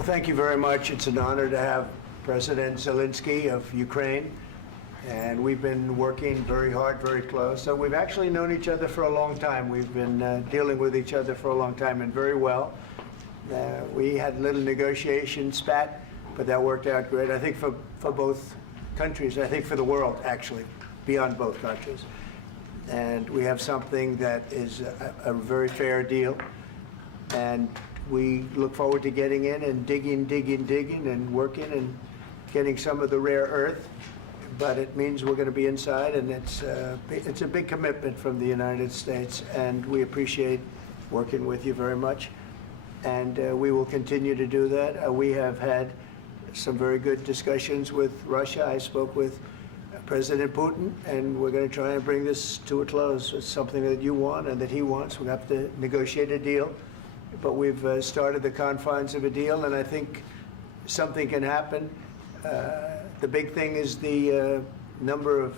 Well, thank you very much. It's an honor to have President Zelensky of Ukraine, and we've been working very hard, very close. So we've actually known each other for a long time. We've been dealing with each other for a long time and very well. We had a little negotiation spat, but that worked out great. I think for both countries, I think for the world, actually, beyond both countries. And we have something that is a very fair deal. And we look forward to getting in and digging and working and getting some of the rare earth. But it means we're going to be inside, and it's a big commitment from the United States, and we appreciate working with you very much. And we will continue to do that. We have had some very good discussions with Russia. I spoke with President Putin, and we're going to try and bring this to a close. It's something that you want and that he wants. We have to negotiate a deal. But we've started the confines of a deal, and I think something can happen. The big thing is the number of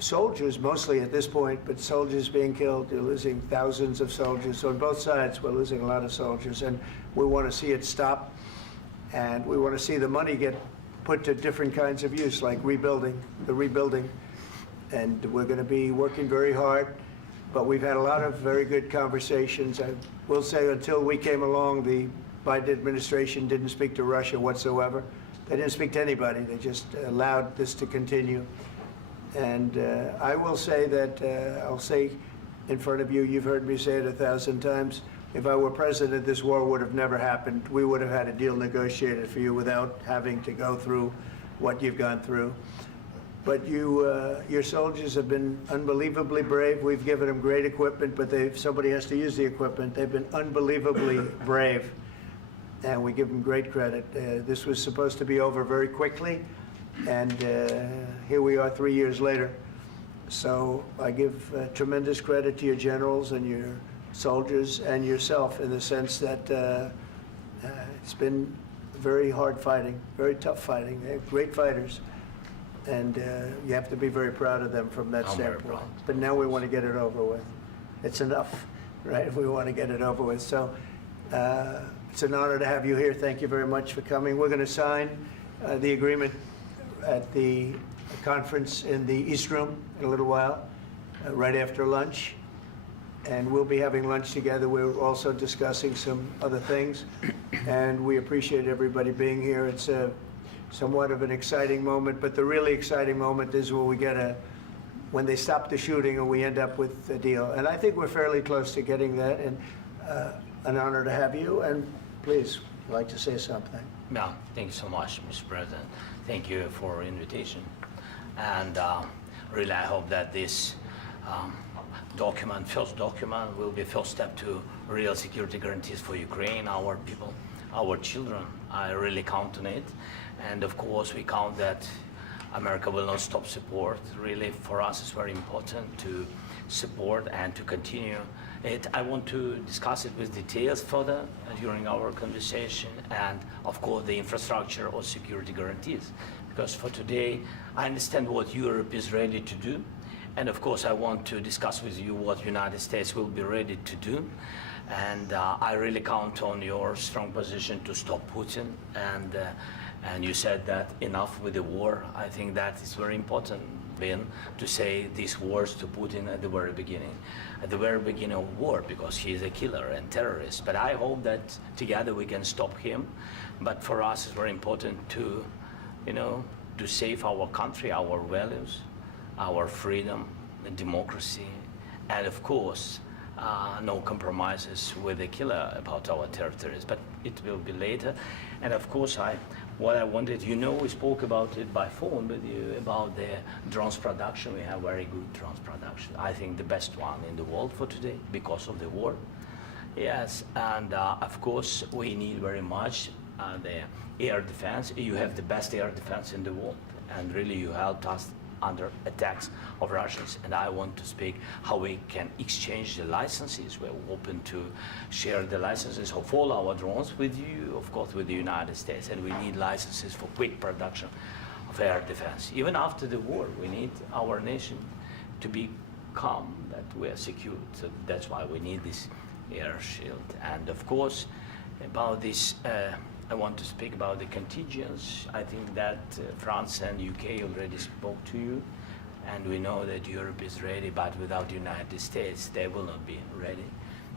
soldiers, mostly at this point, but soldiers being killed. You're losing thousands of soldiers. So on both sides, we're losing a lot of soldiers, and we want to see it stop. And we want to see the money get put to different kinds of use, like rebuilding. And we're going to be working very hard. But we've had a lot of very good conversations. I will say until we came along, the Biden administration didn't speak to Russia whatsoever. They didn't speak to anybody. They just allowed this to continue. And I will say that, I'll say in front of you, you've heard me say it 1,000 times, if I were president, this war would have never happened. We would have had a deal negotiated for you without having to go through what you've gone through. But your soldiers have been unbelievably brave. We've given them great equipment, but somebody has to use the equipment. They've been unbelievably brave, and we give them great credit. This was supposed to be over very quickly, and here we are 3 years later. So I give tremendous credit to your generals and your soldiers and yourself in the sense that it's been very hard fighting, very tough fighting. They're great fighters. And you have to be very proud of them from that standpoint. But now we want to get it over with. It's enough, right? We want to get it over with. So it's an honor to have you here. Thank you very much for coming. We're going to sign the agreement at the conference in the East Room in a little while, right after lunch. And we'll be having lunch together. We're also discussing some other things. And we appreciate everybody being here. It's somewhat of an exciting moment, but the really exciting moment is when they stop the shooting and we end up with a deal. And I think we're fairly close to getting that, and an honor to have you. And please, I'd like to say something. Yeah, thank you so much, Mr. President. Thank you for invitation. And really, I hope that this first document, will be first step to real security guarantees for Ukraine, our people, our children. I really count on it. And of course, we count that America will not stop support. Really, for us, it's very important to support and to continue it. I want to discuss it with details further during our conversation, and of course, the infrastructure or security guarantees. Because for today, I understand what Europe is ready to do. And of course, I want to discuss with you what United States will be ready to do. And I really count on your strong position to stop Putin. And you said that enough with the war. I think that is very important, Ben, to say these words to Putin at the very beginning of war, because he is a killer and terrorist. But I hope that together we can stop him. But for us, it's very important to, to save our country, our values, our freedom, and democracy, and of course, no compromises with the killer about our territories. But it will be later. And of course, what I wanted, we spoke about it by phone with you, about the drones production. We have very good drones production. I think the best one in the world for today because of the war. Yes, and of course, we need very much the air defense. You have the best air defense in the world, and really you helped us under attacks of Russians. And I want to speak how we can exchange the licenses. We're open to share the licenses of all our drones with you, of course, with the United States. And we need licenses for quick production of air defense. Even after the war, we need our nation to be calm, that we are secure. So that's why we need this air shield. And of course, about this I want to speak about the contingents. I think that France and UK already spoke to you, and we know that Europe is ready, but without the United States, they will not be ready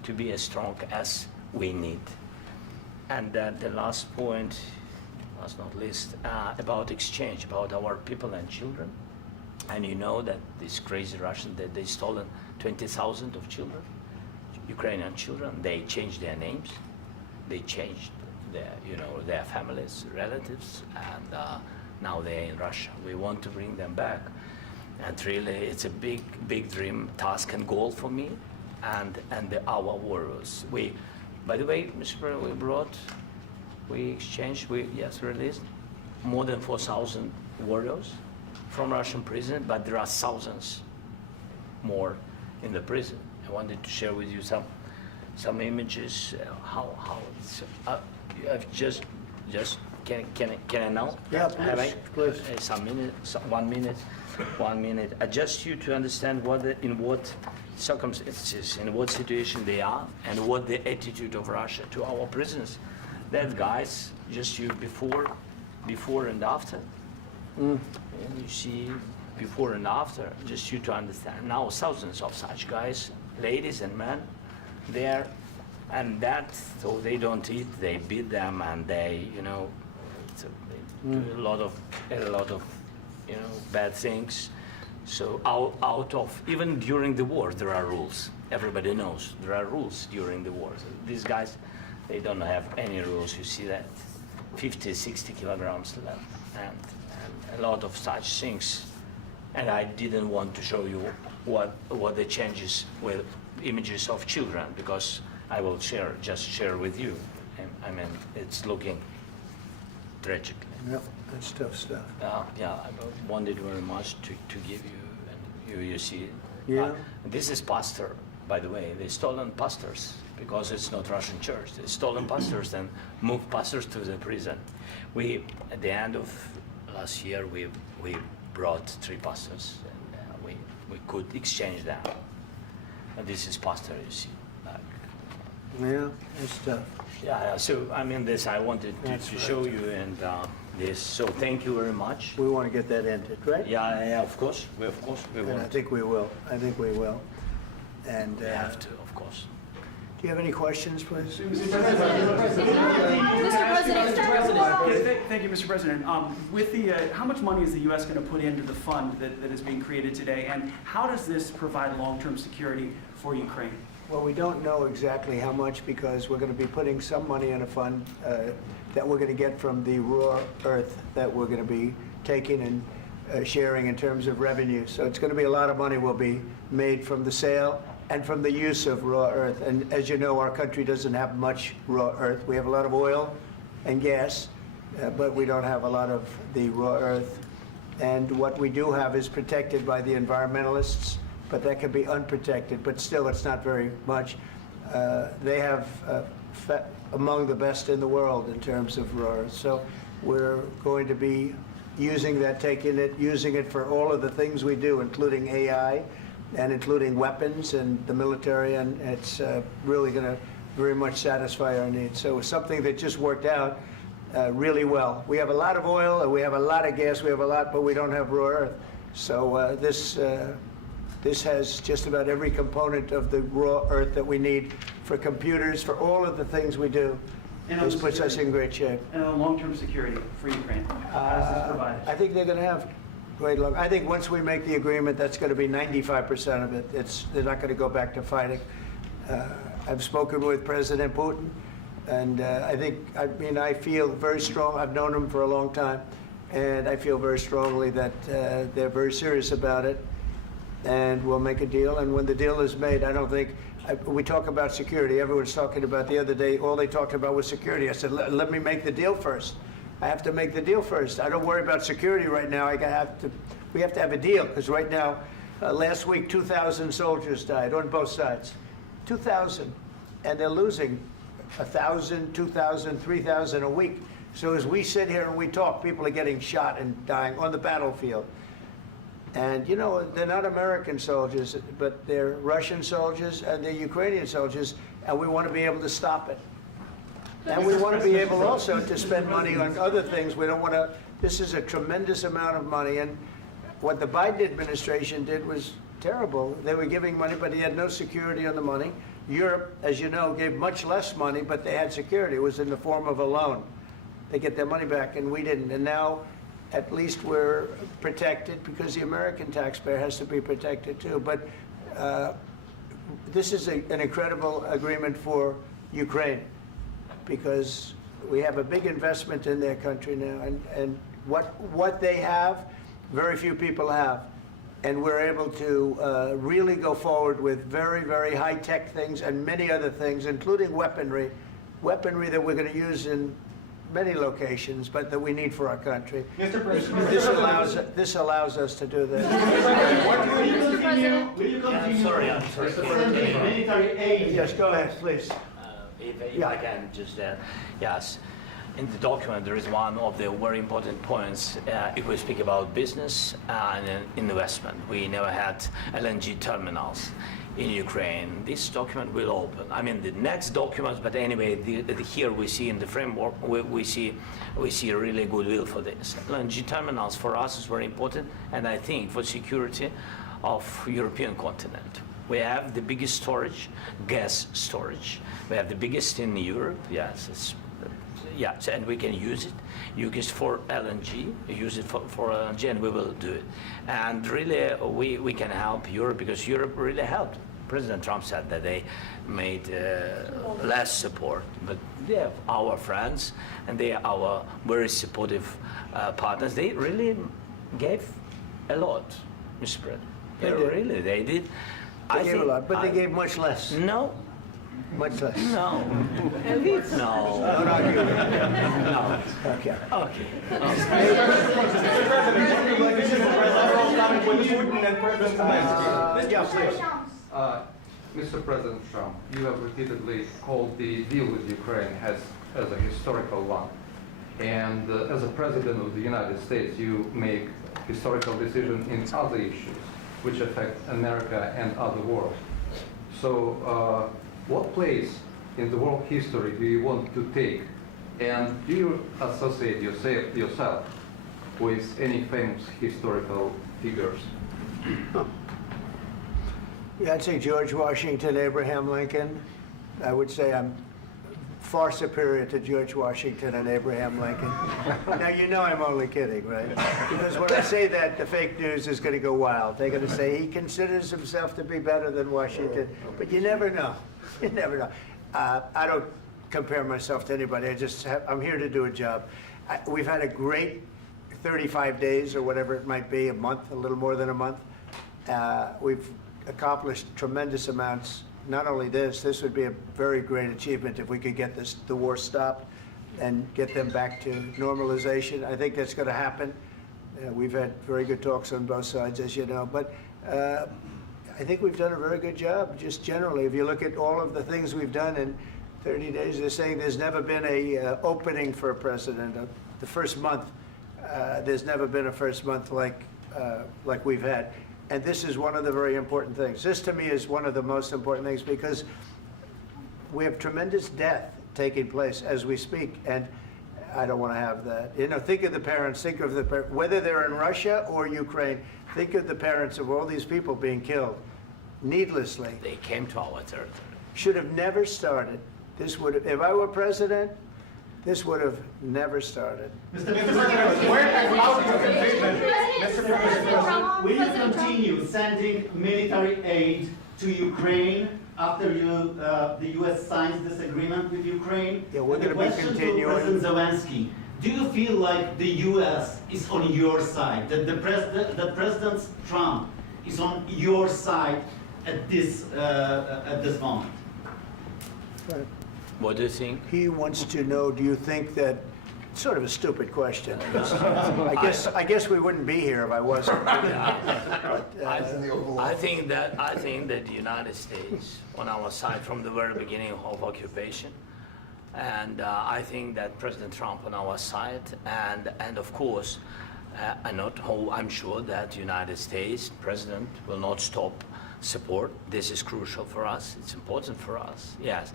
to be as strong as we need. And the last point, last not least, about exchange, about our people and children. And you know that these crazy Russians, that they stolen 20,000 of children, Ukrainian children. They changed their names, they changed their families, relatives, and now they're in Russia. We want to bring them back, and really, it's a big dream, task, and goal for me, and our warriors. By the way, Mr. President, we exchanged, released more than 4,000 warriors from Russian prison, but there are thousands more in the prison. I wanted to share with you some images. How it's, can I now? Yeah, Have I? please. Some minute, 1 minute. Just you to understand in what circumstances, in what situation they are, and what the attitude of Russia to our prisoners. That guys, just you before and after. And you see before and after, just you to understand. Now thousands of such guys, ladies and men, there, and that, so they don't eat, they beat them, and they, they do a lot of, bad things. So out of, even during the war, there are rules. Everybody knows there are rules during the war. So these guys, they don't have any rules. You see that 50, 60 kilograms left, and a lot of such things. And I didn't want to show you what the changes with images of children, because I will just share with you. And, I mean, it's looking tragic. Yep, that's tough stuff. Yeah, I wanted very much to give you, and you see. Yeah. This is pastor, by the way. They stolen pastors because it's not Russian church. They stolen pastors and moved pastors to the prison. At the end of last year, we brought 3 pastors, and we could exchange them. And this is pastor, you see. Yeah, that's tough. Yeah, so I mean, this I wanted to show you, and this. So thank you very much. We want to get that ended, right? Yeah, of course. We And I want. think we will. And We have to, of course. do you have any questions, please? Mr. President, thank you, Mr. President. With how much money is the U.S. going to put into the fund that is being created today, and how does this provide long-term security for Ukraine? Well, we don't know exactly how much, because we're going to be putting some money in a fund that we're going to get from the raw earth that we're going to be taking and sharing in terms of revenue. So it's going to be a lot of money will be made from the sale and from the use of raw earth. And as you know, our country doesn't have much raw earth. We have a lot of oil and gas, but we don't have a lot of the raw earth. And what we do have is protected by the environmentalists, but that can be unprotected. But still, it's not very much. They have among the best in the world in terms of raw earth. So we're going to be using that, using it for all of the things we do, including AI, and including weapons and the military, and it's really going to very much satisfy our needs. So it's something that just worked out really well. We have a lot of oil, and we have a lot of gas, we have a lot, but we don't have raw earth. So this has just about every component of the raw earth that we need for computers, for all of the things we do. And This puts us in great shape. And on long-term security for Ukraine, how does this provide? I think they're going to have great luck. I think once we make the agreement, that's going to be 95% of it. They're not going to go back to fighting. I've spoken with President Putin, and I feel very strong. I've known him for a long time, and I feel very strongly that they're very serious about it, and we'll make a deal. And when the deal is made, I don't think, we talk about security. Everyone's talking about the other day, all they talked about was security. I said, let me make the deal first. I have to make the deal first. I don't worry about security right now. We have to have a deal, because right now, last week, 2,000 soldiers died on both sides. 2,000. And they're losing 1,000, 2,000, 3,000 a week. So as we sit here and we talk, people are getting shot and dying on the battlefield. And you know, they're not American soldiers, but they're Russian soldiers and they're Ukrainian soldiers, and we want to be able to stop it. And we want to be able also to spend money on other things. We don't want to, this is a tremendous amount of money. And what the Biden administration did was terrible. They were giving money, but he had no security on the money. Europe, as you know, gave much less money, but they had security. It was in the form of a loan. They get their money back, and we didn't. And now, at least we're protected because the American taxpayer has to be protected too. But this is an incredible agreement for Ukraine because we have a big investment in their country now, and what they have, very few people have. And we're able to really go forward with very, very high-tech things and many other things, including weaponry that we're going to use in many locations, but that we need for our country. Mr. President, This allows us to do that. will you continue? Will you continue? I'm sorry. Sending military aid. Yes, go ahead, please. If I can just, yes. In the document, there is one of the very important points. If we speak about business and investment, we never had LNG terminals in Ukraine. This document will open. I mean, the next documents, but anyway, here we see in the framework, we see really goodwill for this. LNG terminals for us is very important, and I think for security of European continent. We have the biggest storage, gas storage. We have the biggest in Europe. Yes, yes, and we can use it. Use it for LNG. Use it for LNG, and we will do it. And really, we can help Europe because Europe really helped. President Trump said that they made less support, but they are our friends and they are our very supportive partners. They really gave a lot, Mr. President. They did. They gave a lot, but they gave much less. No. Much less. No. No. Not you. No. Okay. Okay. Mr. President Trump, you have repeatedly called the deal with Ukraine as a historical one. And as a President of the United States, you make historical decisions in other issues which affect America and other world. So what place in the world history do you want to take? And do you associate yourself with any famous historical figures? Yeah, I'd say George Washington, Abraham Lincoln. I would say I'm far superior to George Washington and Abraham Lincoln. Now, you know I'm only kidding, right? Because when I say that, the fake news is going to go wild. They're going to say he considers himself to be better than Washington. But you never know. You never know. I don't compare myself to anybody. I'm here to do a job. We've had a great 35 days or whatever it might be, a month, a little more than a month. We've accomplished tremendous amounts. Not only this would be a very great achievement if we could get the war stopped and get them back to normalization. I think that's going to happen. We've had very good talks on both sides, as you know. But I think we've done a very good job, just generally. If you look at all of the things we've done in 30 days, they're saying there's never been a opening for a president. The first month, there's never been a first month like we've had. And this is one of the very important things. This, to me, is one of the most important things because we have tremendous death taking place as we speak, and I don't want to have that. You know, think of the parents, whether they're in Russia or Ukraine, think of the parents of all these people being killed needlessly. They came to our territory. Should have never started. This would have, if I were president, this would have never started. Mr. President, where has out your commitment? Mr. President, will you continue sending military aid to Ukraine after the U.S. signs this agreement with Ukraine? Yeah, we're And the going to be question continuing. to President Zelensky, do you feel like the U.S. is on your side, that President Trump is on your side at this moment? Right. What do you think? He wants to know, do you think that, sort of a stupid question. I guess we wouldn't be here if I wasn't. I think that the United States on our side from the very beginning of occupation, and I think that President Trump on our side, and of course, I'm sure that the United States President will not stop support. This is crucial for us. It's important for us. Yes.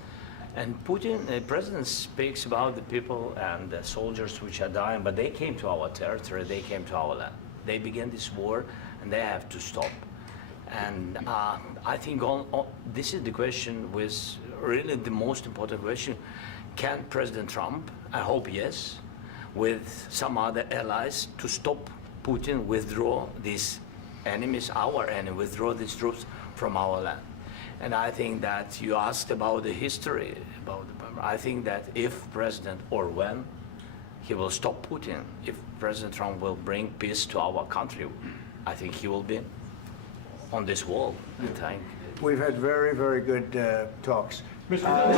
And Putin, the president speaks about the people and the soldiers which are dying, but they came to our territory, they came to our land. They began this war, and they have to stop. And I think this is the question, with really the most important question. Can President Trump, I hope yes, with some other allies, to stop Putin, withdraw these enemies, our enemy, withdraw these troops from our land? And I think that you asked about the history, I think that if President, or when, he will stop Putin, if President Trump will bring peace to our country, I think he will be on this wall. I think. We've had very, very good talks. What about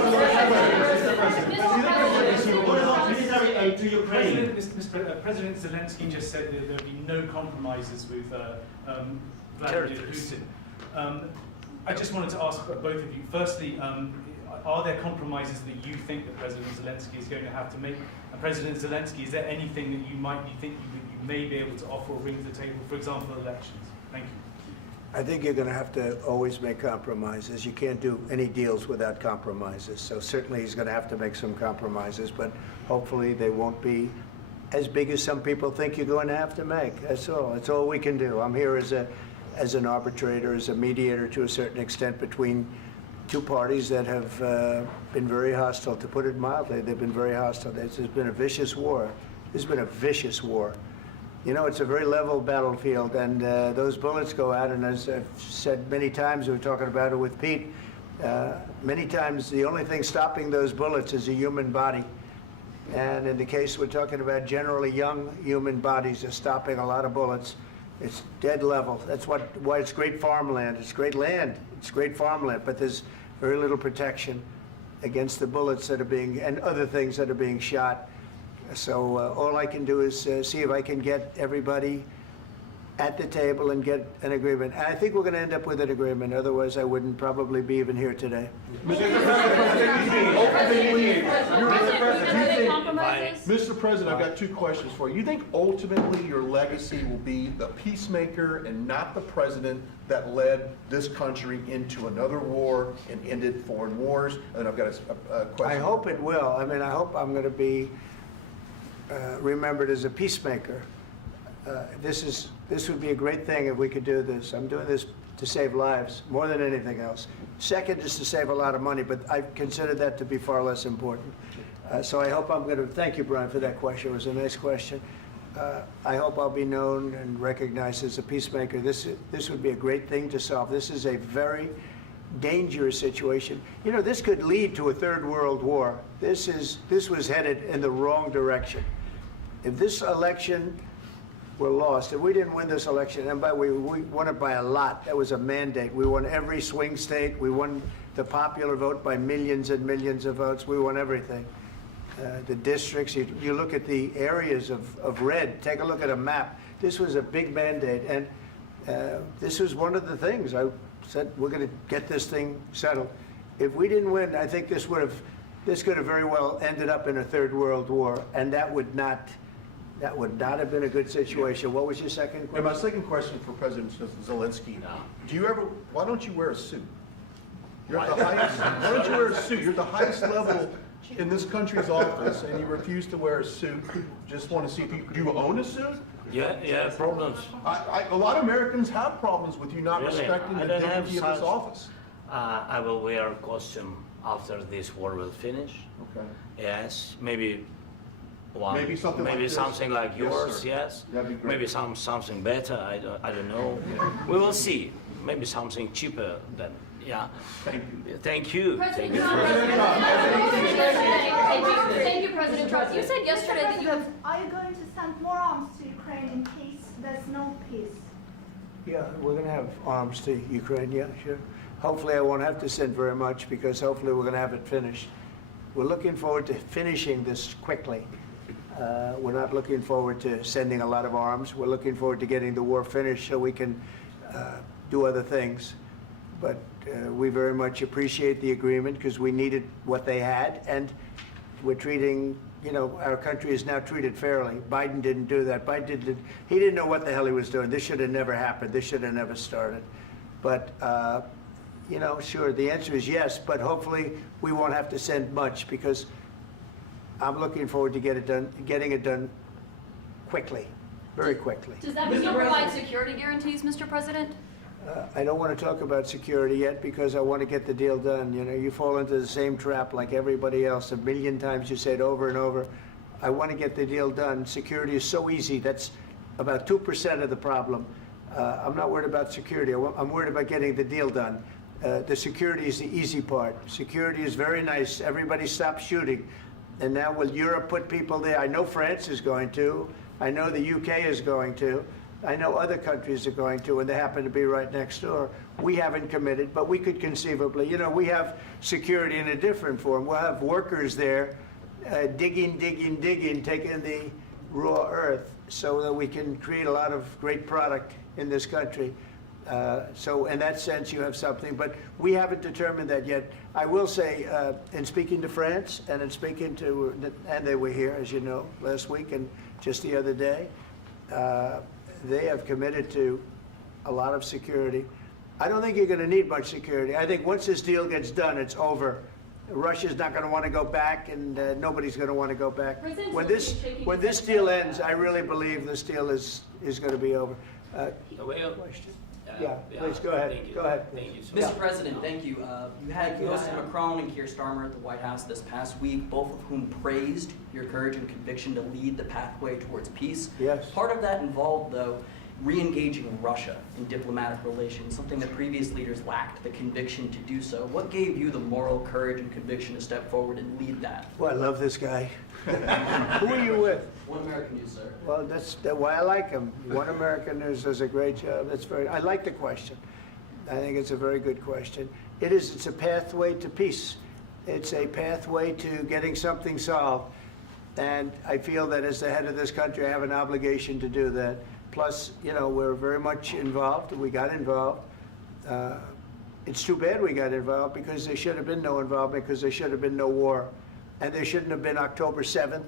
military aid to Ukraine? President Zelensky just said that there would be no compromises with Vladimir Putin. I just wanted to ask both of you, firstly, are there compromises that you think that President Zelensky is going to have to make? And President Zelensky, is there anything that you might be thinking that you may be able to offer or bring to the table, for example, elections? Thank you. I think you're going to have to always make compromises. You can't do any deals without compromises. So certainly he's going to have to make some compromises, but hopefully they won't be as big as some people think you're going to have to make. That's all. That's all we can do. I'm here as an arbitrator, as a mediator to a certain extent between two parties that have been very hostile. To put it mildly, they've been very hostile. There's been a vicious war. There's been a vicious war. You know, it's a very level battlefield, and those bullets go out, and as I've said many times, we were talking about it with Pete, many times the only thing stopping those bullets is a human body. And in the case we're talking about, generally young human bodies are stopping a lot of bullets. It's dead level. That's why it's great farmland. It's great land. It's great farmland, but there's very little protection against the bullets that are being, and other things that are being shot. So all I can do is see if I can get everybody at the table and get an agreement. And I think we're going to end up with an agreement. Otherwise, I wouldn't probably be even here today. Mr. President, I've got two questions for you. You think ultimately your legacy will be the peacemaker and not the president that led this country into another war and ended foreign wars? And I've got a question. I hope it will. I mean, I hope I'm going to be remembered as a peacemaker. This would be a great thing if we could do this. I'm doing this to save lives more than anything else. Second is to save a lot of money, but I consider that to be far less important. So I hope I'm going to, thank you, Brian, for that question. It was a nice question. I hope I'll be known and recognized as a peacemaker. This would be a great thing to solve. This is a very dangerous situation. You know, this could lead to a third world war. This was headed in the wrong direction. If this election were lost, if we didn't win this election, and by we won it by a lot, that was a mandate. We won every swing state. We won the popular vote by millions and millions of votes. We won everything. The districts, you look at the areas of red, take a look at a map. This was a big mandate, and this was one of the things. I said, we're going to get this thing settled. If we didn't win, I think this could have very well ended up in a third world war, and that would not have been a good situation. What was your second question? And my second question for President Zelensky, why don't you wear a suit? You're at the highest, why don't you wear a suit? You're at the highest level in this country's office, and you refuse to wear a suit. Just want to see if do you own a suit? Yeah, problems. A lot of Americans have problems with you not Really? respecting I the don't have dignity of this such- office. I will wear a costume after this war will finish. Okay. Yes, maybe one. Maybe something like this? something like Yes, yours. sir. Yes. That'd be great. Maybe something better. I don't know. We will see. Maybe something cheaper than. Yeah. Thank you. Thank you. President Thank you. Trump. Thank you, President Trump. You said yesterday that you have. Are you going to send more arms to Ukraine in case there's no peace? Yeah, we're going to have arms to Ukraine, yeah, sure. Hopefully I won't have to send very much, because hopefully we're going to have it finished. We're looking forward to finishing this quickly. We're not looking forward to sending a lot of arms. We're looking forward to getting the war finished so we can do other things. But we very much appreciate the agreement, because we needed what they had, and we're treating, you know, our country is now treated fairly. Biden didn't do that. He didn't know what the hell he was doing. This should have never happened. This should have never started. But, you know, sure, the answer is yes, but hopefully we won't have to send much because I'm looking forward to getting it done quickly, very quickly. Does that mean you'll provide security guarantees, Mr. President? I don't want to talk about security yet because I want to get the deal done. You know, you fall into the same trap like everybody else. A million times you say it over and over. I want to get the deal done. Security is so easy. That's about 2% of the problem. I'm not worried about security. I'm worried about getting the deal done. The security is the easy part. Security is very nice. Everybody stopped shooting. And now will Europe put people there? I know France is going to. I know the UK is going to. I know other countries are going to, and they happen to be right next door. We haven't committed, but we could conceivably. You know, we have security in a different form. We'll have workers there digging, taking the raw earth so that we can create a lot of great product in this country. So in that sense, you have something, but we haven't determined that yet. I will say, in speaking to France and in speaking to, and they were here, as you know, last week and just the other day, they have committed to a lot of security. I don't think you're going to need much security. I think once this deal gets done, it's over. Russia's not going to want to go back, and nobody's going to want to go back. President When Zelensky shaking when his this head deal no. ends, I really believe this deal is going to be over. The way of- Question? Yeah, please go ahead. Thank you. Go ahead. Thank you so Mr. much. President, thank you. You had Mr. Macron and Keir Starmer at the White House this past week, both of whom praised your courage and conviction to lead the pathway towards peace. Yes. Part of that involved, though, re-engaging Russia in diplomatic relations, something that previous leaders lacked the conviction to do so. What gave you the moral courage and conviction to step forward and lead that? Well, I love this guy. Who are you with? One American News, sir. Well, that's why I like him. One American News does a great job. I like the question. I think it's a very good question. It's a pathway to peace. It's a pathway to getting something solved. And I feel that as the head of this country, I have an obligation to do that. Plus, you know, we're very much involved. We got involved. It's too bad we got involved because there should have been no involvement because there should have been no war. And there shouldn't have been October 7th.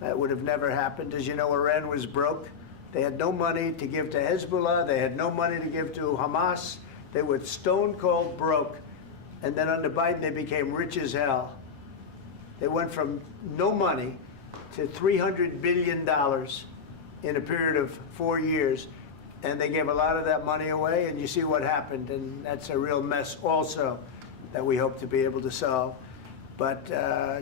That would have never happened. As you know, Iran was broke. They had no money to give to Hezbollah. They had no money to give to Hamas. They were stone cold broke. And then under Biden, they became rich as hell. They went from no money to $300 billion in a period of 4 years. And they gave a lot of that money away, and you see what happened. And that's a real mess also that we hope to be able to solve. But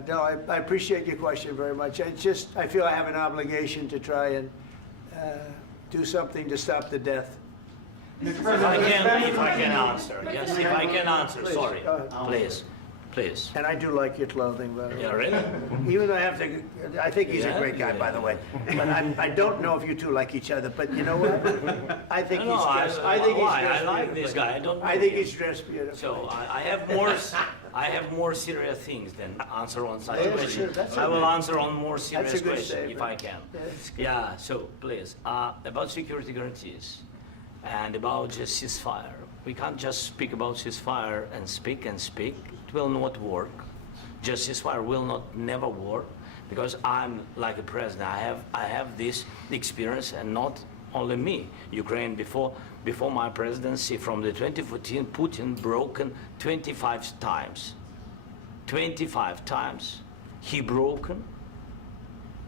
no, I appreciate your question very much. It's just, I feel I have an obligation to try and do something to stop the death. If I can answer, yes, if I can answer, Please, sorry, go ahead. please. And I do like your clothing, by the way. Yeah, really? Even though I think he's a Yeah, great guy, yeah. by the way. But I don't know if you two like each other, but you know what? I think he's No, dressed, I think he's why? I dressed like beautifully. this guy. I don't know I think him. he's dressed beautifully. So I have more serious things than answer on such Yeah, questions. sure, that's I will okay. answer on more serious That's a good questions if statement. I can. Yeah, it's good. Yeah, so please, about security guarantees and about just ceasefire. We can't just speak about ceasefire and speak. It will not work. Just ceasefire will never work because I'm like a president. I have this experience, and not only me. Ukraine before my presidency, from the 2014, Putin broken 25 times. 25 times he broken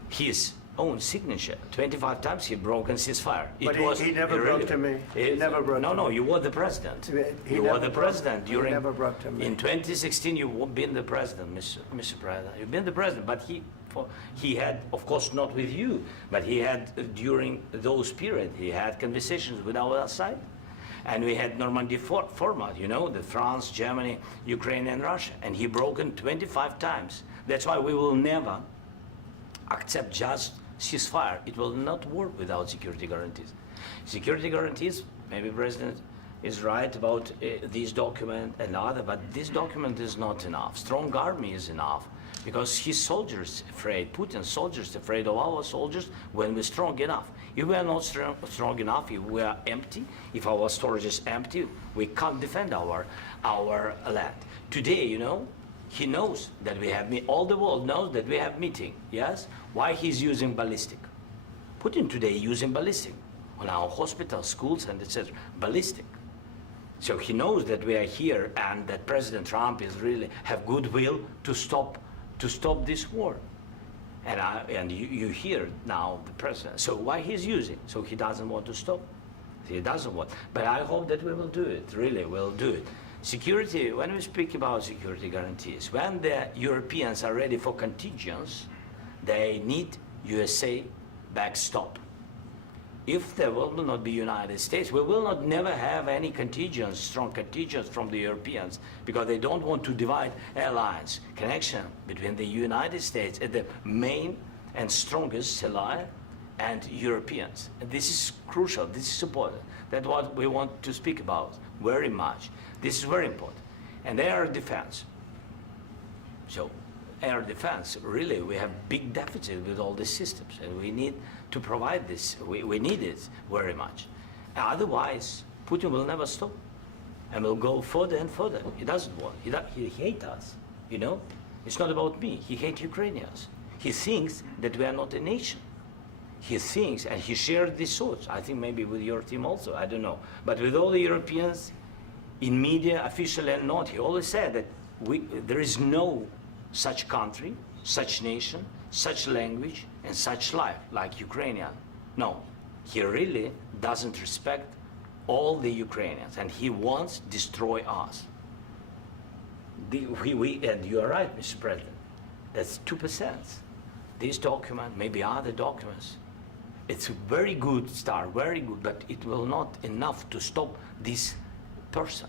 his own signature. 25 times he broken ceasefire. But he never broke to me. He never broke to No, me. you were the president. He You never were the broke- president he during. never broke to me. In 2016, you've been the president, Mr. President. You've been the president, but he had, of course, not with you, but he had during those period. He had conversations with our side, and we had Normandy format. You know, the France, Germany, Ukraine, and Russia, and he broken 25 times. That's why we will never accept just ceasefire. It will not work without security guarantees. Security guarantees, maybe President is right about this document and other, but this document is not enough. Strong army is enough because his soldiers afraid, Putin's soldiers afraid of our soldiers when we're strong enough. If we are not strong enough, if we are empty, if our storage is empty, we can't defend our land. Today, you know, he knows that we have all the world knows that we have meeting, yes? Why he's using ballistic? Putin today using ballistic on our hospitals, schools, and etc. Ballistic. So he knows that we are here and that President Trump is really have goodwill to stop this war. And you hear now the president. So why he's using? So he doesn't want to stop. He doesn't want. But I hope that we will do it. Really, we'll do it. Security. When we speak about security guarantees, when the Europeans are ready for contingents, they need USA backstop. If there will not be United States, we will not never have any contingents, strong contingents from the Europeans, because they don't want to divide alliance connection between the United States and the main and strongest ally and Europeans. And this is crucial, this is important. That's what we want to speak about very much. This is very important. And air defense. So air defense, really, we have big deficit with all these systems, and we need to provide this. We need it very much. Otherwise, Putin will never stop, and will go further and further. He doesn't want. He hates us. You know, it's not about me. He hates Ukrainians. He thinks that we are not a nation. He thinks, and he shared these thoughts. I think maybe with your team also. I don't know, but with all the Europeans, in media, officially and not, he always said that there is no such country, such nation, such language, and such life like Ukrainian. No, he really doesn't respect all the Ukrainians, and he wants to destroy us. And you are right, Mr. President, that's 2%. This document, maybe other documents, it's a very good start, very good, but it will not enough to stop this person.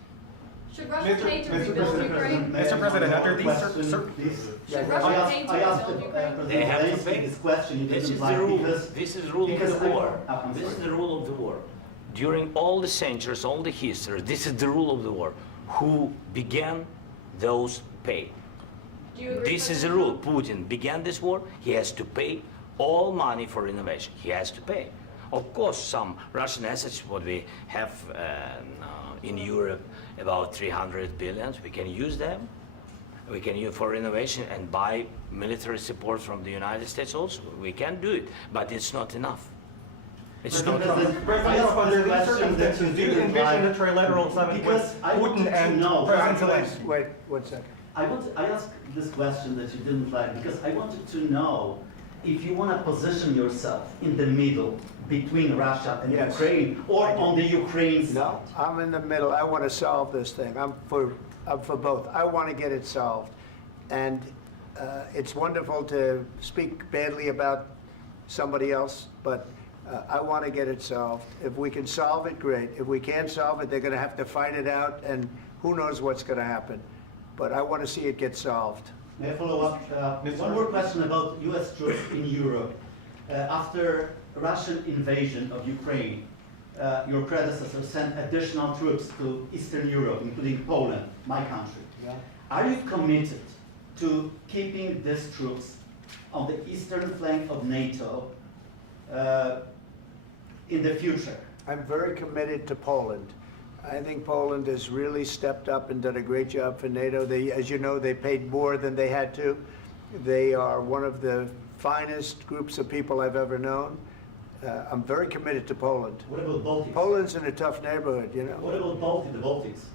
Should Russia pay to rebuild Ukraine? Mr. President, under these Should Russia pay to I asked rebuild Ukraine? They have to Zelensky pay. this question. You This didn't is like the rule. because This is the rule of because the war. I'm This is sorry. the rule of the war. During all the centuries, all the history, this is the rule of the war. Who began, those pay. Do you agree, This is the President rule. Putin began this war. He has to pay all money for innovation. He has to pay. Of course, some Russian assets, what we have in Europe, about 300 billion, we can use them. We can use for innovation and buy military support from the United States also. We can do it, but it's not enough. It's not enough. Under these circumstances, do you envision a trilateral summit with Because I want Putin to and know- President Zelensky? Wait 1 second. I asked this question that you didn't like because I wanted to know if you want to position yourself in the middle between Russia and Yes. Ukraine or on the Ukraine side. No, I'm in the middle. I want to solve this thing. I'm for both. I want to get it solved. And it's wonderful to speak badly about somebody else, but I want to get it solved. If we can solve it, great. If we can't solve it, they're going to have to fight it out, and who knows what's going to happen. But I want to see it get solved. May I follow up? One more question about U.S. troops in Europe. After Russian invasion of Ukraine, your predecessor sent additional troops to Eastern Europe, including Poland, my country. Yeah. Are you committed to keeping these troops on the eastern flank of NATO in the future? I'm very committed to Poland. I think Poland has really stepped up and done a great job for NATO. They, as you know, they paid more than they had to. They are one of the finest groups of people I've ever known. I'm very committed to Poland. What about Baltics? Poland's in a tough neighborhood, you know. What about the Baltics?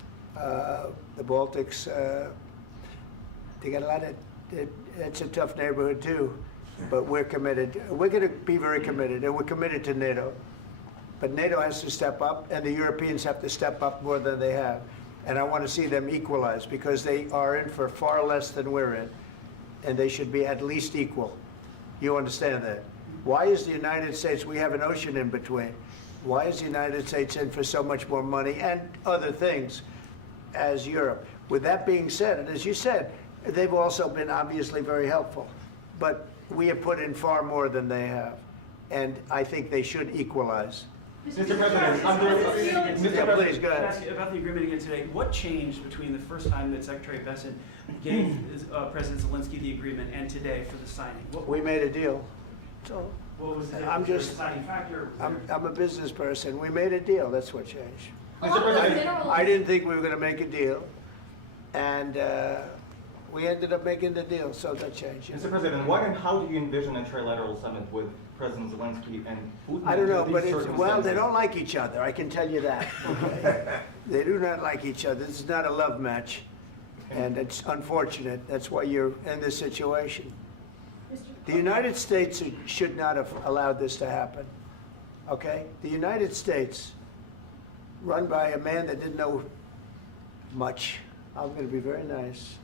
The Baltics, they got a lot of, it's a tough neighborhood too, but we're committed. We're going to be very committed, and we're committed to NATO. But NATO has to step up, and the Europeans have to step up more than they have. And I want to see them equalize, because they are in for far less than we're in, and they should be at least equal. You understand that? Why is the United States, we have an ocean in between, why is the United States in for so much more money and other things as Europe? With that being said, and as you said, they've also been obviously very helpful, but we have put in far more than they have, and I think they should equalize. Mr. President, under Yeah, please, go Can I ahead. ask you about the agreement again today? What changed between the first time that Secretary Bessent gave President Zelensky the agreement and today for the signing? We made a deal. So What was the I'm just- deciding factor? I'm a business person. We made a deal. That's what changed. Along with minerals. I didn't think we were going to make a deal, and We ended up making the deal, so that changed. Mr. President, what and how do you envision a trilateral summit with President Zelensky and Putin? I don't know, under but these well, they circumstances? don't like each other, I can tell you that. Okay? They do not like each other. This is not a love match, and it's unfortunate. That's why you're in this situation. The United States should not have allowed this to happen, okay? The United States, run by a man that didn't know much, I'm going to be very nice,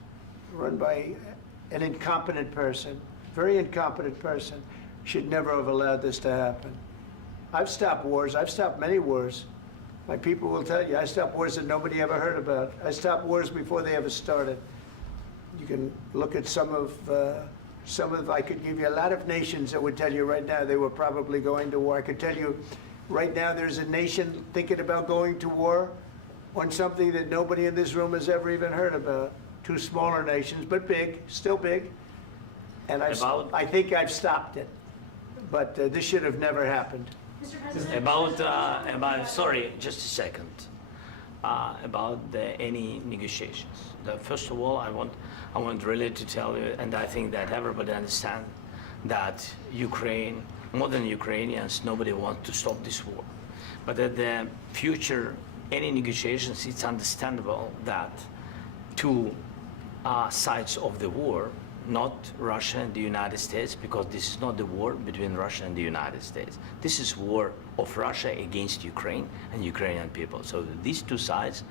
run by an incompetent person, very incompetent person, should never have allowed this to happen. I've stopped wars. I've stopped many wars. My people will tell you, I stopped wars that nobody ever heard about. I stopped wars before they ever started. You can look at some of, I could give you a lot of nations that would tell you right now they were probably going to war. I could tell you right now there's a nation thinking about going to war on something that nobody in this room has ever even heard about. Two smaller nations, but big, still big. And I think I've stopped it. But this should have never happened. Mr. President. About sorry, just a second. About any negotiations. First of all, I want really to tell you, and I think that everybody understands that Ukraine, more than Ukrainians, nobody wants to stop this war. But at the future, any negotiations, it's understandable that two sides of the war, not Russia and the United States, because this is not the war between Russia and the United States. This is war of Russia against Ukraine and Ukrainian people. So these two sides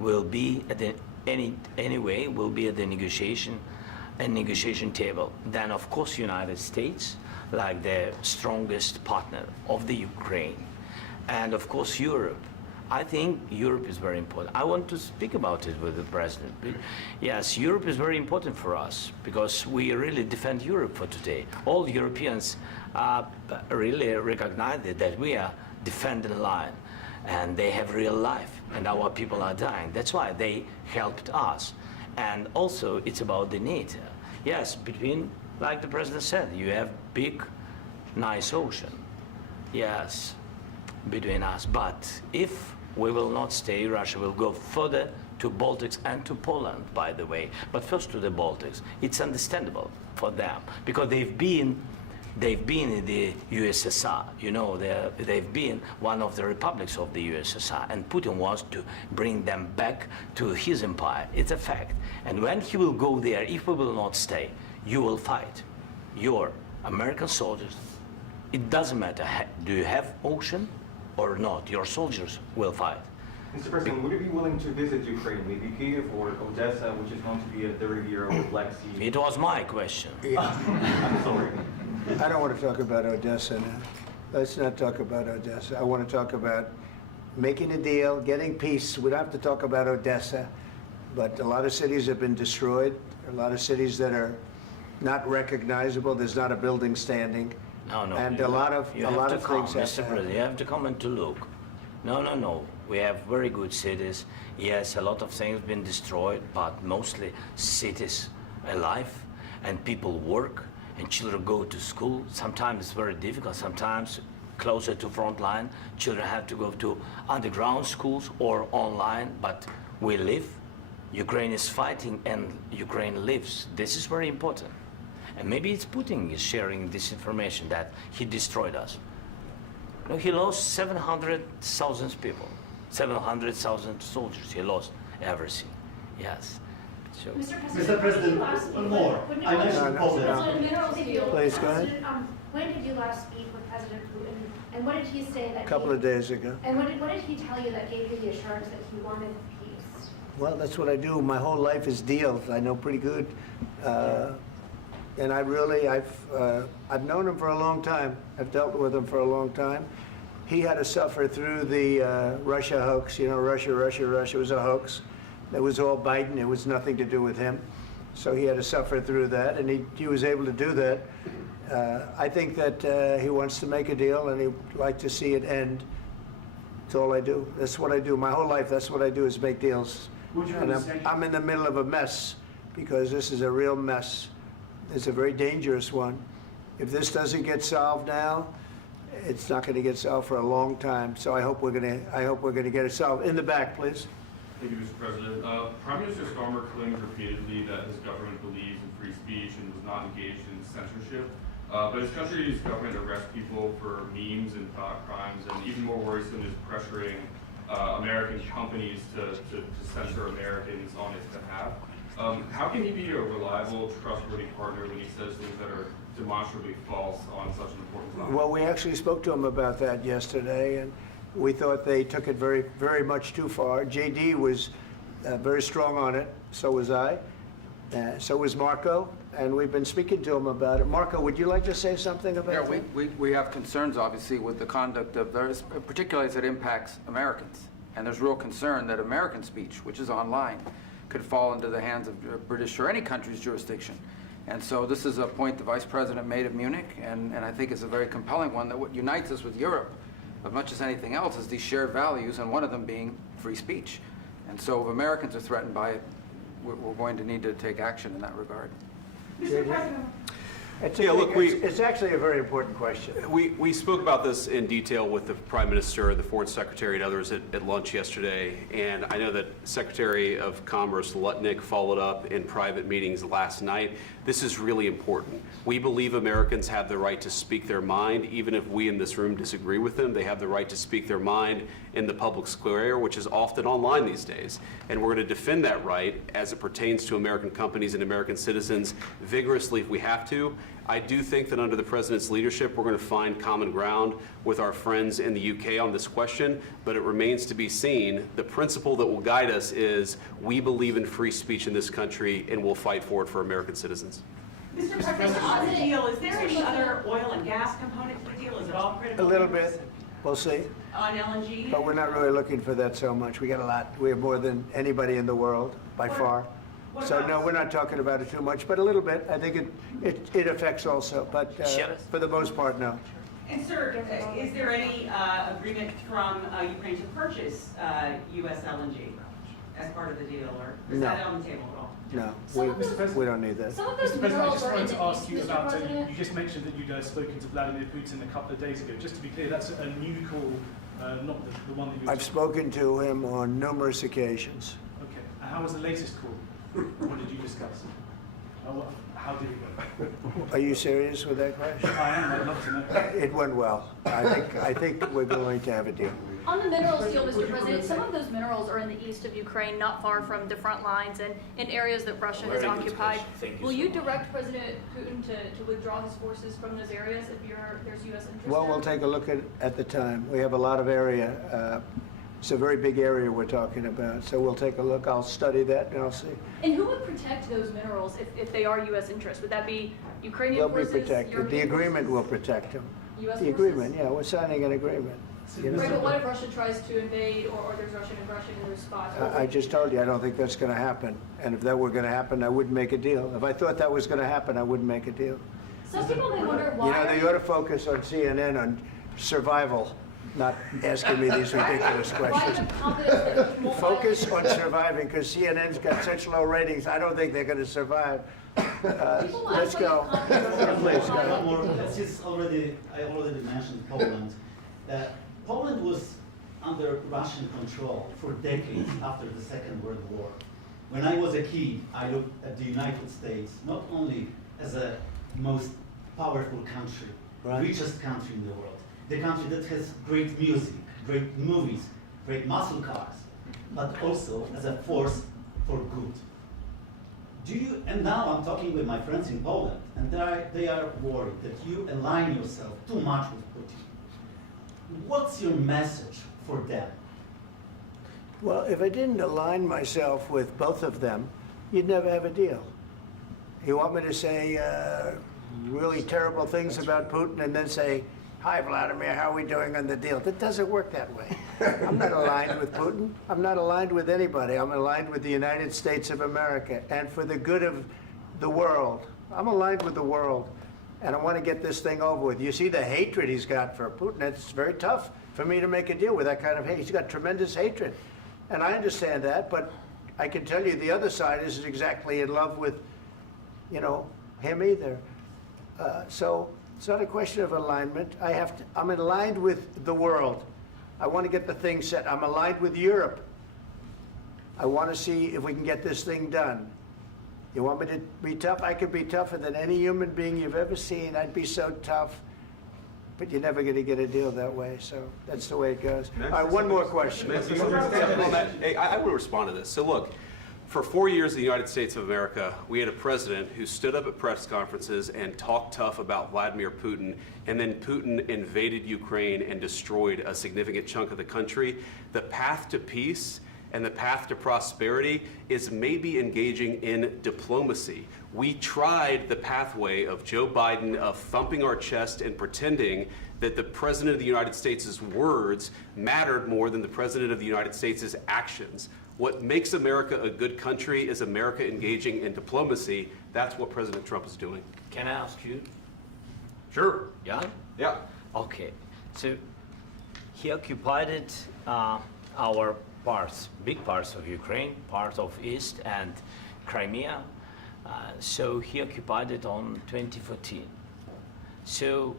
will be at the anyway will be at the negotiation table. Then of course United States, like the strongest partner of the Ukraine, and of course Europe. I think Europe is very important. I want to speak about it with the president. Yes, Europe is very important for us because we really defend Europe for today. All Europeans really recognize that we are defending the line, and they have real life, and our people are dying. That's why they helped us. And also, it's about the NATO. Yes, between, like the president said, you have big, nice ocean. Yes, between us. But if we will not stay, Russia will go further to Baltics and to Poland, by the way. But first to the Baltics. It's understandable for them because they've been in the USSR. You know, they've been one of the republics of the USSR, and Putin wants to bring them back to his empire. It's a fact. And when he will go there, if we will not stay, you will fight. Your American soldiers, it doesn't matter, do you have ocean or not, your soldiers will fight. Mr. President, would you be willing to visit Ukraine, maybe Kyiv or Odessa, which is known to be at the Riviera or Black Sea? It was my question. I'm sorry. I don't want to talk about Odessa now. Let's not talk about Odessa. I want to talk about making a deal, getting peace. We don't have to talk about Odessa, but a lot of cities have been destroyed. There are a lot of cities that are not recognizable. There's not a building standing. No. And a lot of things have Mr. to President, happen. you have to come and to look. No. We have very good cities. Yes, a lot of things been destroyed, but mostly cities alive, and people work, and children go to school. Sometimes it's very difficult. Sometimes closer to front line, children have to go to underground schools or online. But we live. Ukraine is fighting, and Ukraine lives. This is very important. And maybe it's Putin is sharing this information that he destroyed us. No, he lost 700,000 people, 700,000 soldiers. He lost everything. Yes. So, Mr. President, one more. I mentioned Poland. Please, go ahead. When did you last speak with President Putin, and what did he say that? A couple of days ago. And what did he tell you that gave you the assurance that he wanted peace? Well, that's what I do. My whole life is deals. I know pretty good. And I've known him for a long time. I've dealt with him for a long time. He had to suffer through the Russia hoax. You know, Russia was a hoax. It was all Biden. It was nothing to do with him. So he had to suffer through that, and he was able to do that. I think that he wants to make a deal, and he'd like to see it end. That's all I do. That's what I do. My whole life, that's what I do is make deals. And I'm in the middle of a mess because this is a real mess. It's a very dangerous one. If this doesn't get solved now, it's not going to get solved for a long time. So I hope we're going to get it solved. In the back, please. Thank you, Mr. President. Prime Minister Starmer claimed repeatedly that his government believes in free speech and was not engaged in censorship. But his country's government arrests people for memes and thought crimes, and even more worrisome is pressuring American companies to censor Americans on his behalf. How can he be a reliable, trustworthy partner when he says things that are demonstrably false on such an important topic? Well, we actually spoke to him about that yesterday, and we thought they took it very, very much too far. JD was very strong on it, so was I, so was Marco, and we've been speaking to him about it. Marco, would you like to say something about that? We have concerns, obviously, with the conduct of those, particularly as it impacts Americans. And there's real concern that American speech, which is online, could fall into the hands of British or any country's jurisdiction. And so this is a point the Vice President made at Munich, and I think it's a very compelling one, that what unites us with Europe, as much as anything else, is these shared values, and one of them being free speech. And so if Americans are threatened by it, we're going to need to take action in that regard. Mr. President. It's actually a very important question. We spoke about this in detail with the Prime Minister, the Foreign Secretary, and others at lunch yesterday, and I know that Secretary of Commerce Lutnick followed up in private meetings last night. This is really important. We believe Americans have the right to speak their mind, even if we in this room disagree with them. They have the right to speak their mind in the public square, which is often online these days. And we're going to defend that right as it pertains to American companies and American citizens vigorously if we have to. I do think that under the President's leadership, we're going to find common ground with our friends in the UK on this question, but it remains to be seen. The principle that will guide us is we believe in free speech in this country, and we'll fight for it for American citizens. Mr. President, on the deal, is there any other oil and gas component to the deal? Is it all critical? A little bit. We'll see. On LNG? But we're not really looking for that so much. We got a lot. We have more than anybody in the world, by far. So no, we're not talking about it too much, but a little bit. I think it affects also, but for the most part, no. And sir, is there any agreement from Ukraine to purchase U.S. LNG as part of the deal, or is that on the table at all? No, we don't need that. Mr. President, I just wanted to ask you about, you just mentioned that you'd spoken to Vladimir Putin a couple of days ago. Just to be clear, that's a new call, not the one that you... I've spoken to him on numerous occasions. Okay, and how was the latest call? What did you discuss? How did it go? Are you serious with that question? I am, I'd love to know. It went well. I think we're going to have a deal. On the minerals deal, Mr. President, some of those minerals are in the east of Ukraine, not far from the front lines and in areas that Russia has occupied. Will you direct President Putin to withdraw his forces from those areas if there's U.S. interest? Well, we'll take a look at the time. We have a lot of area. It's a very big area we're talking about, so we'll take a look. I'll study that and I'll see. And who would protect those minerals if they are U.S. interests? Would that be Ukrainian forces? They'll be protected. European The agreement forces? will protect them. U.S. The agreement, yeah, we're signing an agreement. You know? Right, but what if Russia tries to invade or there's Russian aggression in those spots? I just told you, I don't think that's going to happen. And if that were going to happen, I wouldn't make a deal. If I thought that was going to happen, I wouldn't make a deal. Some people may wonder why. You know, they ought to focus on CNN on survival, not asking me these ridiculous questions. Focus on surviving, because CNN's got such low ratings, I don't think they're going to survive. Let's go. Please, go ahead. I already mentioned Poland. Poland was under Russian control for decades after the Second World War. When I was a kid, I looked at the United States not only as a most powerful country, richest country in the world, the country that has great music, great movies, great muscle cars, but also as a force for good. And now I'm talking with my friends in Poland, and they are worried that you align yourself too much with Putin. What's your message for them? Well, if I didn't align myself with both of them, you'd never have a deal. You want me to say really terrible things about Putin and then say, "Hi, Vladimir, how are we doing on the deal?" That doesn't work that way. I'm not aligned with Putin. I'm not aligned with anybody. I'm aligned with the United States of America and for the good of the world. I'm aligned with the world, and I want to get this thing over with. You see the hatred he's got for Putin. It's very tough for me to make a deal with that kind of hate. He's got tremendous hatred, and I understand that, but I can tell you the other side isn't exactly in love with, you know, him either. So it's not a question of alignment. I'm aligned with the world. I want to get the thing set. I'm aligned with Europe. I want to see if we can get this thing done. You want me to be tough? I could be tougher than any human being you've ever seen. I'd be so tough. But you're never going to get a deal that way, so that's the way it goes. All right, one more question. Hey, I want to respond to this. So look, for 4 years in the United States of America, we had a president who stood up at press conferences and talked tough about Vladimir Putin, and then Putin invaded Ukraine and destroyed a significant chunk of the country. The path to peace and the path to prosperity is maybe engaging in diplomacy. We tried the pathway of Joe Biden of thumping our chest and pretending that the President of the United States' words mattered more than the President of the United States' actions. What makes America a good country is America engaging in diplomacy. That's what President Trump is doing. Can I ask you? Sure. Yeah? Yeah. Okay. So he occupied our parts, big parts of Ukraine, part of East and Crimea. So he occupied it on 2014. So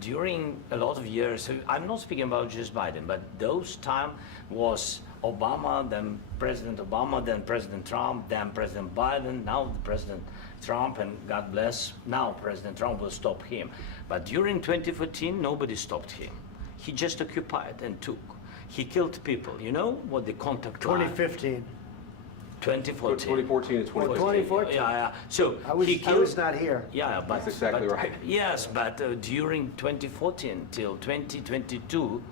during a lot of years, so I'm not speaking about just Biden, but those time was Obama, then President Obama, then President Trump, then President Biden, now President Trump, and God bless, now President Trump will stop him. But during 2014, nobody stopped him. He just occupied and took. He killed people. You know what the contact line? 2015. 2014. 2014 and 2015. 2014. Yeah. So I was not here. Yeah, but That's exactly right. Yes, but during 2014 till 2022,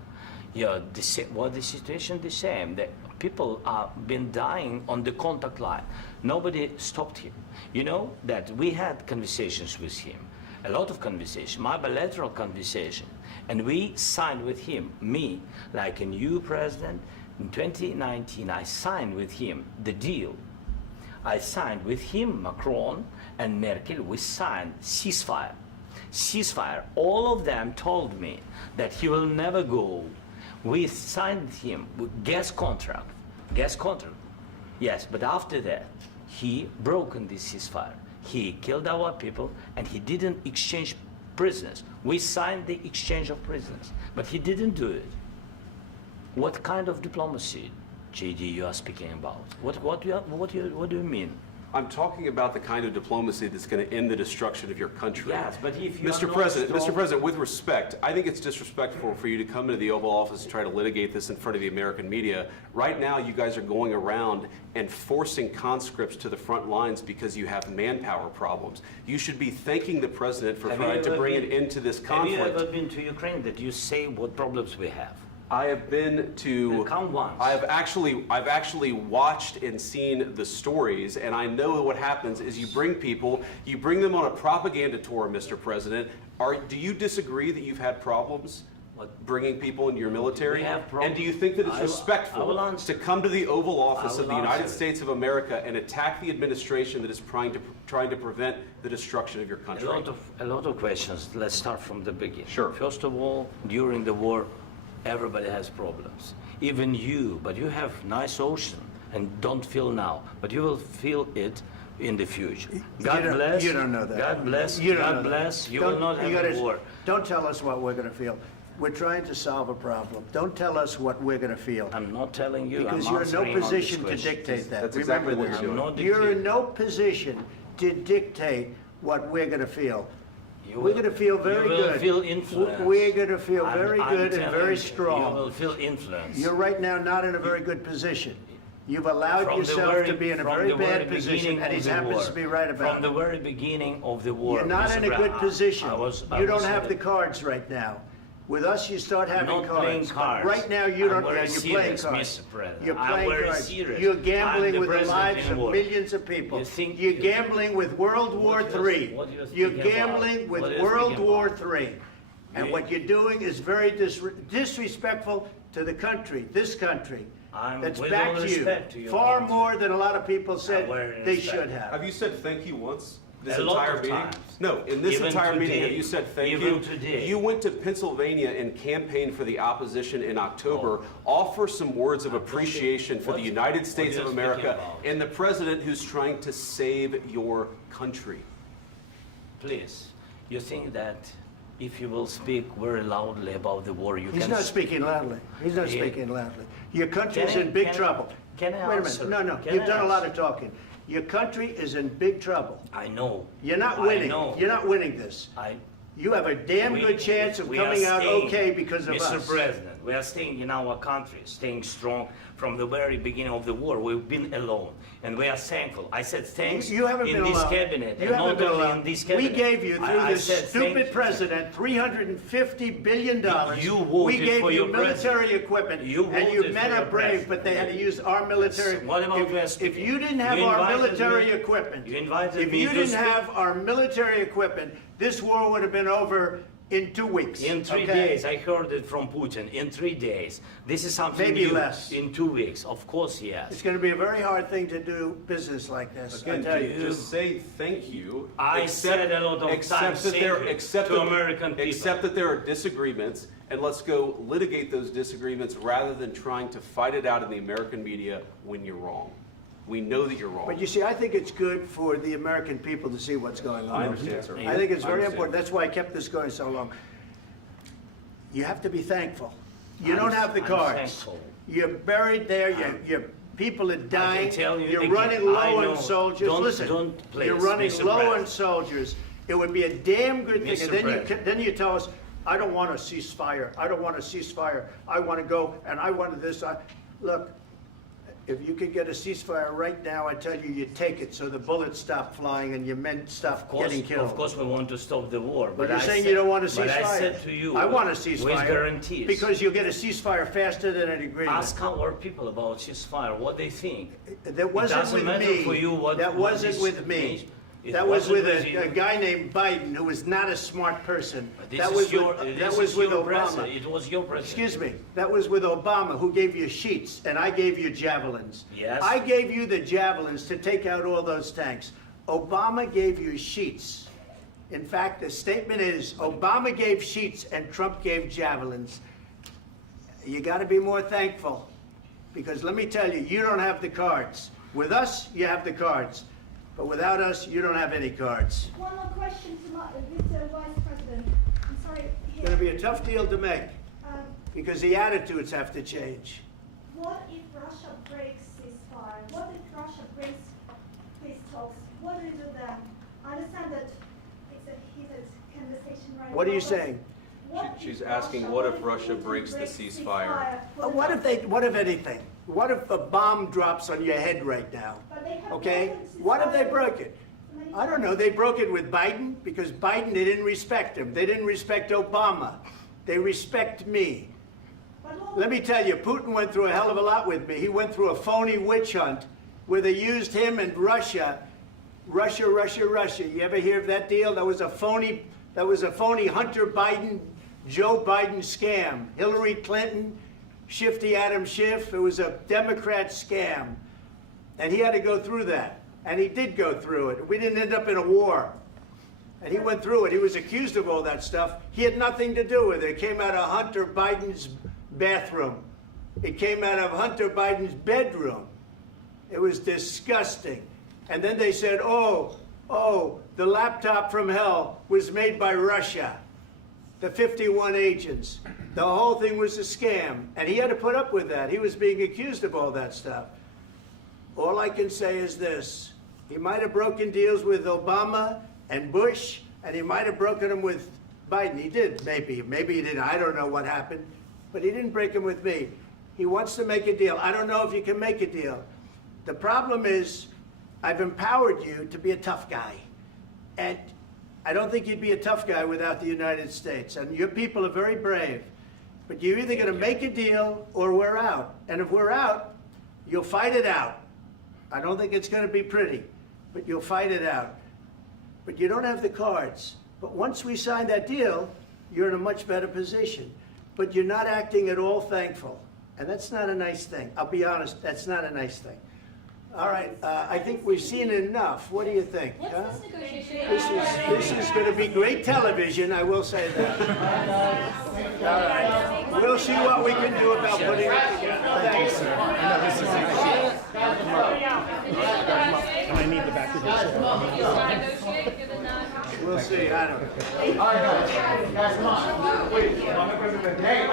yeah, the situation the same. The people are been dying on the contact line. Nobody stopped him. You know that we had conversations with him, a lot of conversation, my bilateral conversation, and we signed with him. Me, like a new president. In 2019, I signed with him the deal. I signed with him, Macron and Merkel, we signed ceasefire. Ceasefire. All of them told me that he will never go. We signed with him with gas contract. Gas contract. Yes, but after that, he broken this ceasefire. He killed our people and he didn't exchange prisoners. We signed the exchange of prisoners, but he didn't do it. What kind of diplomacy, JD, you are speaking about? What do you mean? I'm talking about the kind of diplomacy that's going to end the destruction of your country. Yes, but if you Mr. President, with respect, I think it's disrespectful for you to come into the Oval Office and try to litigate this in front of the American media. Right now, you guys are going around and forcing conscripts to the front lines because you have manpower problems. You should be thanking the President for trying to bring an end to this conflict. Have you ever been to Ukraine that you say what problems we have? I have been to. Count once. I've actually watched and seen the stories, and I know what happens is you bring people, you bring them on a propaganda tour, Mr. President. Do you disagree that you've had problems bringing people into your military? We have problems. And do you think that it's respectful to come to the Oval Office of the United States of America and attack the administration that is trying to prevent the destruction of your country? A lot of questions. Let's start from the beginning. Sure. First of all, during the war, everybody has problems. Even you, but you have nice ocean and don't feel now, but you will feel it in the future. God bless. You don't know that. God bless. You don't God know bless. that. You will not have a war. Don't tell us what we're going to feel. We're trying to solve a problem. Don't tell us what we're going to feel. I'm not telling you. Because I'm you're in no answering on position this to question. dictate that. That's Remember exactly what this. you're doing. You're in no position to dictate what we're going to feel. We're going to feel very good. You will feel influence. We're going to feel very good and very strong. You will feel influence. You're right now not in a very good position. You've allowed yourself to be in a very bad position, and he happens to be right about it. From the very beginning of the war. You're not in a good position. You don't have the the cards right now. With us, you start having not cards. playing cards. Right now, you don't. I'm very You're playing serious, cards. Mr. President. You're I'm playing very cards. serious. You're I'm gambling the with the president lives in of war. millions of people. You think You're you- gambling with World War III. what you're You're speaking gambling about? with What you're World speaking War about? III. And You- what you're doing is very disrespectful to the country, this country. That's with back all to respect to you. your Far country. more than a lot of people said very they respect. should have. Have you said thank you once? This A lot entire of meeting? times. No, in this Even entire meeting, today. have you said thank Even you? today. You went to Pennsylvania and campaigned for the opposition in October. Offer some words of appreciation for the United States you're of speaking America about? and the president who's trying to save your country. Please, you think that if you will speak very loudly about the war, you He's can... not speaking loudly. He's not Yeah. speaking loudly. Your country is Can I- in big can I- trouble. Can I Wait a answer? minute, no, Can you've I done a lot answer? of talking. Your country is in big trouble. I know. You're not I winning. know. You're not winning this. You have a damn good chance of we are coming out staying, okay because of Mr. us. President, we are staying in our country, staying strong from the very beginning of the war. We've been alone, and we are thankful. I said thanks You haven't in been this alone. cabinet, You and haven't not been only alone. in this We cabinet. gave you, through I this said thank stupid you. president, $350 billion. You We voted gave for you your military president. equipment, You and you voted men for are your brave, president. but they had to use our military. What about Vance? If you didn't have You our invited military me- equipment, you invited if me you to didn't speak- have our military equipment, this war would have been over in 2 weeks. In 3 okay? days, I heard it from Putin. In 3 days, this is something Maybe new. less. In 2 weeks, of course, yes. It's going to be a very hard thing to do business like this. I Again, tell you. just say thank you. I said a lot of times thank you to American people. Accept that there are disagreements, and let's go litigate those disagreements rather than trying to fight it out in the American media when you're wrong. We know that you're wrong. But you see, I think it's good for the American people to see what's going on. I understand, sir. I think it's I very understand. important. That's why I kept this going so long. You have to be thankful. You don't have the I'm cards. thankful. You're buried there. Your people are dying. tell you You're again, running I low know. on soldiers. Don't- Listen, don't please, you're running Mr. low on President. soldiers. It would be a damn good thing. Mr. And then President. then you tell us, I don't want a ceasefire. I don't want a ceasefire. I want to go and I want this. Look, if you could get a ceasefire right now, I tell you, you take it so the bullets stop flying and your men stop getting killed. Of course, we want to stop the war. But you're I saying said- you don't want a ceasefire. But I said to you, I want a ceasefire. with guarantees. Because you'll get a ceasefire faster than an agreement. Ask our people about ceasefire, what they think. That wasn't doesn't with matter me. for you what- That what wasn't this with me. means. It That was with wasn't with a you. guy named Biden, who was not a smart person. But this That is was your- with, this that is was with your Obama. president. It was your president. Excuse me. That was with Obama, who gave you sheets, and I gave you javelins. Yes. I gave you the javelins to take out all those tanks. Obama gave you sheets. In fact, the statement is, Obama gave sheets and Trump gave javelins. You got to be more thankful, because let me tell you, you don't have the cards. With us, you have the cards. But without us, you don't have any cards. One more question to Mr. Vice President. I'm sorry. It's going to be a tough deal to make, Um, because the attitudes have to change. what if Russia breaks ceasefire? What if Russia breaks peace talks? What do we do then? I understand that it's a heated conversation right now. What are you but saying? what if She's asking, what if Russia Putin breaks the breaks ceasefire? What if anything? What if a bomb drops on your head right now? But they have Okay? broken What if they ceasefire broke it? many I don't know. They broke it with Biden, because Biden, they didn't respect him. They didn't respect Obama. They respect me. Let me tell you, Putin went through a hell of a lot with me. He went through a phony witch hunt where they used him and Russia. Russia. You ever hear of that deal? That was a phony Hunter Biden, Joe Biden scam. Hillary Clinton, Shifty Adam Schiff. It was a Democrat scam. And he had to go through that. And he did go through it. We didn't end up in a war. And he went through it. He was accused of all that stuff. He had nothing to do with it. It came out of Hunter Biden's bathroom. It came out of Hunter Biden's bedroom. It was disgusting. And then they said, oh, the laptop from hell was made by Russia. The 51 agents. The whole thing was a scam. And he had to put up with that. He was being accused of all that stuff. All I can say is this. He might have broken deals with Obama and Bush, and he might have broken them with Biden. He did, maybe. Maybe he didn't. I don't know what happened. But he didn't break them with me. He wants to make a deal. I don't know if you can make a deal. The problem is, I've empowered you to be a tough guy. And I don't think you'd be a tough guy without the United States. And your people are very brave. But you're either going to make a deal or we're out. And if we're out, you'll fight it out. I don't think it's going to be pretty, but you'll fight it out. But you don't have the cards. But once we sign that deal, you're in a much better position. But you're not acting at all thankful. And that's not a nice thing. I'll be honest, that's not a nice thing. All right, I think we've seen enough. What do you think? What's huh? this negotiation? This is going to be great television, I will say that. All right. We'll see what we can do about putting it together. Thank you, sir. I need the back of We'll see. I don't know. All right, guys, come on. Wait, President. Hey,